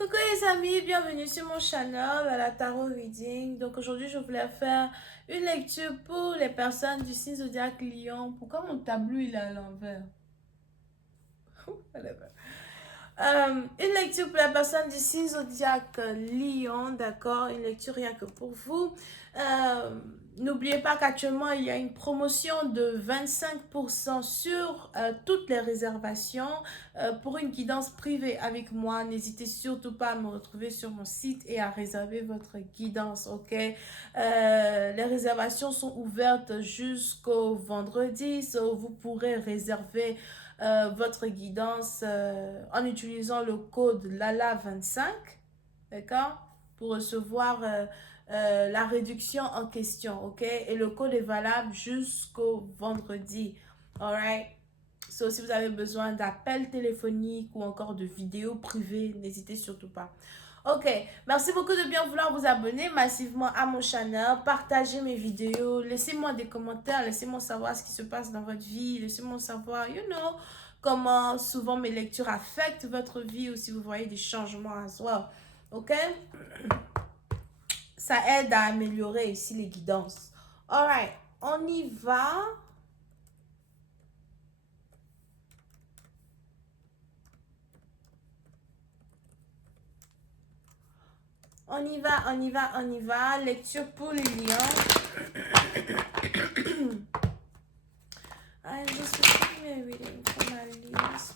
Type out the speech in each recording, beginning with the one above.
Coucou les amis, bienvenue sur mon channel à la Tarot Reading. Donc aujourd'hui, je voulais faire une lecture pour les personnes du signe zodiaque Lion. Pourquoi mon tableau il est à l'envers? Une lecture pour la personne du signe zodiaque Lion, d'accord? Une lecture rien que pour vous. Euh, N'oubliez pas qu'actuellement, il y a une promotion de 25% sur toutes les réservations pour une guidance privée avec moi. N'hésitez surtout pas à me retrouver sur mon site et à réserver votre guidance, ok? Les réservations sont ouvertes jusqu'au vendredi, so vous pourrez réserver votre guidance en utilisant le code LALA25, d'accord, pour recevoir la réduction en question, ok? Et le code est valable jusqu'au vendredi, alright? So, si vous avez besoin d'appels téléphoniques ou encore de vidéos privées, n'hésitez surtout pas. Ok, merci beaucoup de bien vouloir vous abonner massivement à mon channel, partager mes vidéos, laissez-moi des commentaires, laissez-moi savoir ce qui se passe dans votre vie, laissez-moi savoir, comment souvent mes lectures affectent votre vie ou si vous voyez des changements à soi. Ok, ça aide à améliorer ici les guidances. Alright, on y va. On y va, on y va, on y va. Lecture pour les lions. I just give me a reading for my Leos.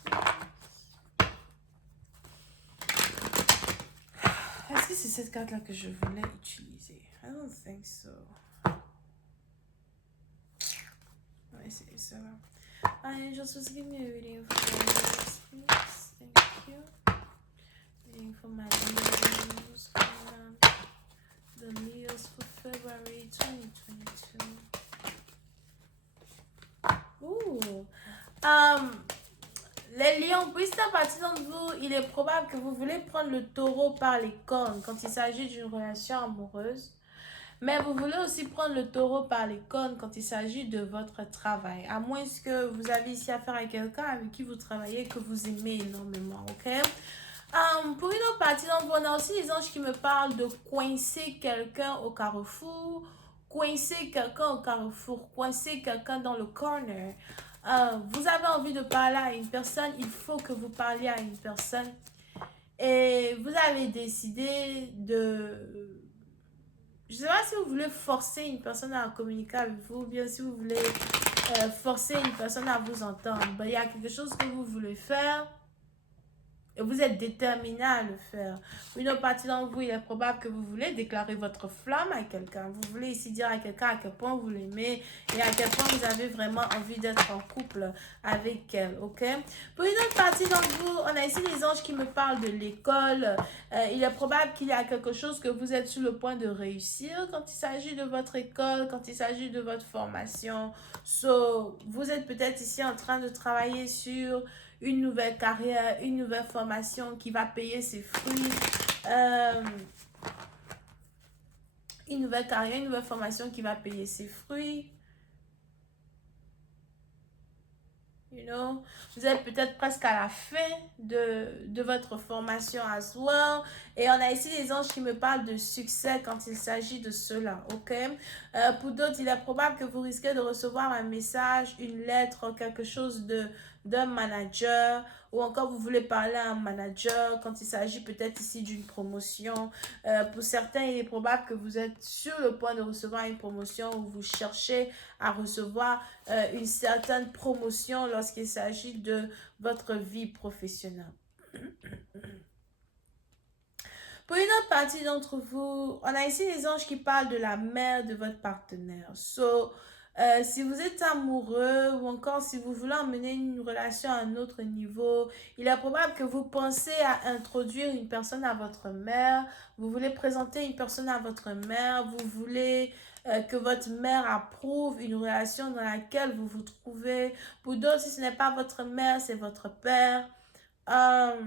Est-ce que c'est cette carte-là que je voulais utiliser? I don't think so. Ouais, c'est ça. I just give me a reading for my Leos, please. Thank you. Reading for my Leos. The Leos for February 2022. Ooh. Les lions, pour certaines partie d'entre vous, il est probable que vous voulez prendre le taureau par les cornes quand il s'agit d'une relation amoureuse. Mais vous voulez aussi prendre le taureau par les cornes quand il s'agit de votre travail. À moins que vous avez ici affaire à quelqu'un avec qui vous travaillez, que vous aimez énormément, ok? Pour une autre partie d'entre vous, on a aussi les anges qui me parlent de coincer quelqu'un au carrefour, coincer quelqu'un au carrefour, coincer quelqu'un dans le corner. Vous avez envie de parler à une personne, il faut que vous parliez à une personne. Et vous avez décidé de... Je ne sais pas si vous voulez forcer une personne à communiquer avec vous, ou bien si vous voulez forcer une personne à vous entendre. Ben, il y a quelque chose que vous voulez faire. Et vous êtes déterminé à le faire. Une autre partie d'entre vous, il est probable que vous voulez déclarer votre flamme à quelqu'un. Vous voulez ici dire à quelqu'un à quel point vous l'aimez et à quel point vous avez vraiment envie d'être en couple avec elle, ok? Pour une autre partie d'entre vous, on a ici les anges qui me parlent de l'école. Il est probable qu'il y a quelque chose que vous êtes sur le point de réussir quand il s'agit de votre école, quand il s'agit de votre formation. So, vous êtes peut-être ici en train de travailler sur une nouvelle carrière, une nouvelle formation qui va payer ses fruits. Une nouvelle carrière, une nouvelle formation qui va payer ses fruits. You know, vous êtes peut-être presque à la fin de votre formation as well. Et on a ici les anges qui me parlent de succès quand il s'agit de cela, ok? Pour d'autres, il est probable que vous risquez de recevoir un message, une lettre, quelque chose d'un manager, ou encore vous voulez parler à un manager quand il s'agit peut-être ici d'une promotion. Pour certains, il est probable que vous êtes sur le point de recevoir une promotion ou vous cherchez à recevoir une certaine promotion lorsqu'il s'agit de votre vie professionnelle. Pour une autre partie d'entre vous, on a ici les anges qui parlent de la mère de votre partenaire. So, si vous êtes amoureux ou encore si vous voulez emmener une relation à un autre niveau, il est probable que vous pensez à introduire une personne à votre mère, vous voulez présenter une personne à votre mère, vous voulez que votre mère approuve une relation dans laquelle vous vous trouvez. Pour d'autres, si ce n'est pas votre mère, c'est votre père. Euh,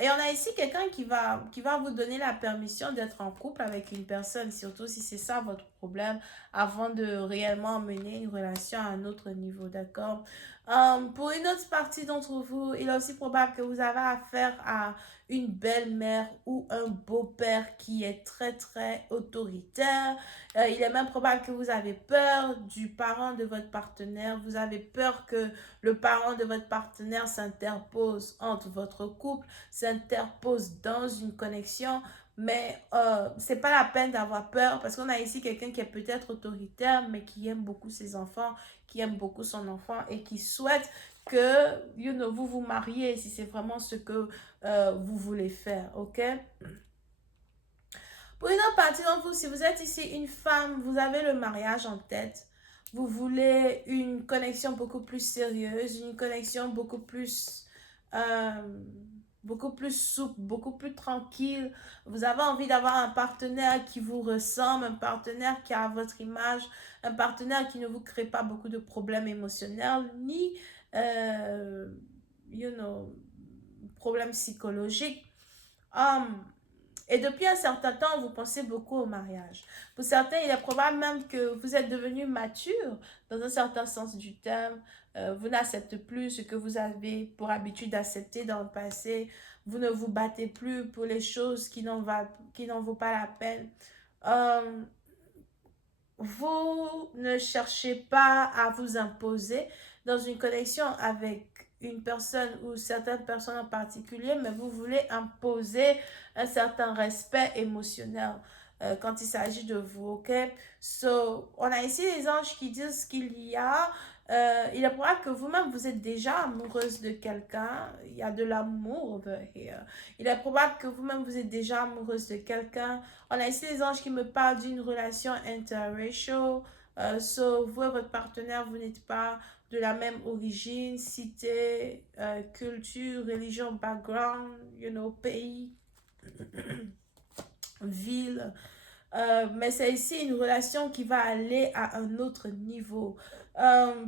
et on a ici quelqu'un qui va vous donner la permission d'être en couple avec une personne, surtout si c'est ça votre problème, avant de réellement mener une relation à un autre niveau, d'accord? Pour une autre partie d'entre vous, il est aussi probable que vous avez affaire à une belle-mère ou un beau-père qui est très très autoritaire. Il est même probable que vous avez peur du parent de votre partenaire. Vous avez peur que le parent de votre partenaire s'interpose entre votre couple, s'interpose dans une connexion. Mais c'est pas la peine d'avoir peur parce qu'on a ici quelqu'un qui est peut-être autoritaire mais qui aime beaucoup ses enfants, qui aime beaucoup son enfant et qui souhaite que vous vous mariez si c'est vraiment ce que vous voulez faire, ok? Pour une autre partie d'entre vous, si vous êtes ici une femme, vous avez le mariage en tête, vous voulez une connexion beaucoup plus sérieuse, une connexion euh, beaucoup plus souple, beaucoup plus tranquille. Vous avez envie d'avoir un partenaire qui vous ressemble, un partenaire qui a votre image, un partenaire qui ne vous crée pas beaucoup de problèmes émotionnels, ni, euh, you know, problèmes psychologiques. Um, et depuis un certain temps, vous pensez beaucoup au mariage. Pour certains, il est probable même que vous êtes devenu mature dans un certain sens du terme. Vous n'acceptez plus ce que vous avez pour habitude d'accepter dans le passé. Vous ne vous battez plus pour les choses qui n'en vaut pas la peine. Euh, vous ne cherchez pas à vous imposer dans une connexion avec une personne ou certaines personnes en particulier, mais vous voulez imposer un certain respect émotionnel quand il s'agit de vous, ok? So, on a ici les anges qui disent qu'il y a, il est probable que vous-même vous êtes déjà amoureuse de quelqu'un, il y a de l'amour over here. Il est probable que vous-même vous êtes déjà amoureuse de quelqu'un. On a ici les anges qui me parlent d'une relation interracial. So, vous et votre partenaire, vous n'êtes pas de la même origine, cité, culture, religion, background, pays, ville. Mais c'est ici une relation qui va aller à un autre niveau.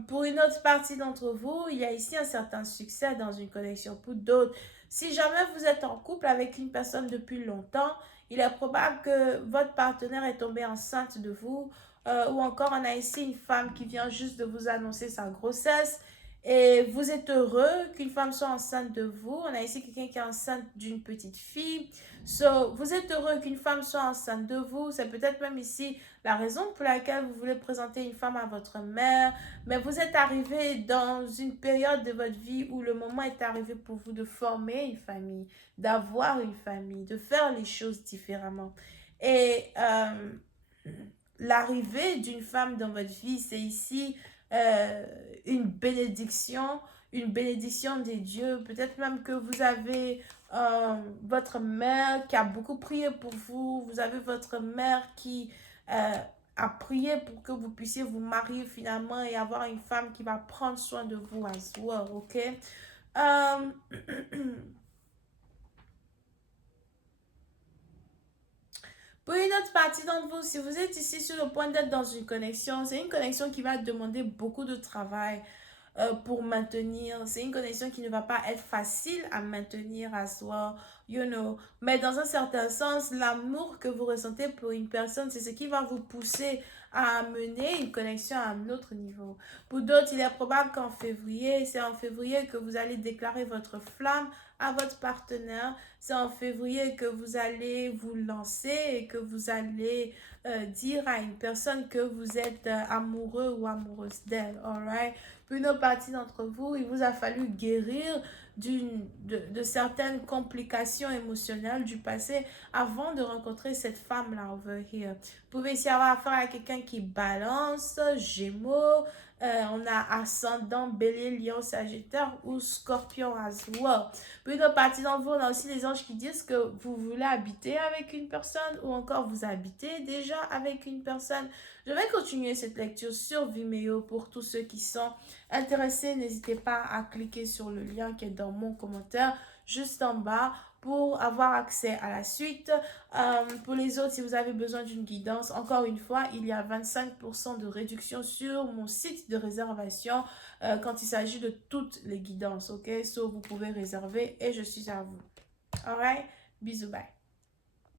Pour une autre partie d'entre vous, il y a ici un certain succès dans une connexion. Pour d'autres, si jamais vous êtes en couple avec une personne depuis longtemps, il est probable que votre partenaire est tombé enceinte de vous. Ou encore, on a ici une femme qui vient juste de vous annoncer sa grossesse. Et vous êtes heureux qu'une femme soit enceinte de vous. On a ici quelqu'un qui est enceinte d'une petite fille. So, vous êtes heureux qu'une femme soit enceinte de vous. C'est peut-être même ici la raison pour laquelle vous voulez présenter une femme à votre mère. Mais vous êtes arrivé dans une période de votre vie où le moment est arrivé pour vous de former une famille, d'avoir une famille, de faire les choses différemment. Et l'arrivée d'une femme dans votre vie, c'est ici euh, une bénédiction des dieux. Peut-être même que vous avez votre mère qui a beaucoup prié pour vous. Vous avez votre mère qui a prié pour que vous puissiez vous marier finalement et avoir une femme qui va prendre soin de vous as well, ok? Euh, Pour une autre partie d'entre vous, si vous êtes ici sur le point d'être dans une connexion, c'est une connexion qui va demander beaucoup de travail pour maintenir. C'est une connexion qui ne va pas être facile à maintenir à soi, Mais dans un certain sens, l'amour que vous ressentez pour une personne, c'est ce qui va vous pousser à amener une connexion à un autre niveau. Pour d'autres, il est probable qu'en février, c'est en février que vous allez déclarer votre flamme à votre partenaire. C'est en février que vous allez vous lancer et que vous allez dire à une personne que vous êtes amoureux ou amoureuse d'elle, alright? Pour une autre partie d'entre vous, il vous a fallu guérir de certaines complications émotionnelles du passé avant de rencontrer cette femme-là over here. Vous pouvez ici avoir affaire à quelqu'un qui balance, gémeaux, on a ascendant, bélier, lion, sagittaire ou scorpion as well. Pour une autre partie d'entre vous, on a aussi les anges qui disent que vous voulez habiter avec une personne ou encore vous habitez déjà avec une personne. Je vais continuer cette lecture sur Vimeo pour tous ceux qui sont intéressés. N'hésitez pas à cliquer sur le lien qui est dans mon commentaire juste en bas pour avoir accès à la suite. Pour les autres, si vous avez besoin d'une guidance, encore une fois, il y a 25% de réduction sur mon site de réservation quand il s'agit de toutes les guidances, ok? So, vous pouvez réserver et je suis à vous. Alright? Bisous, bye.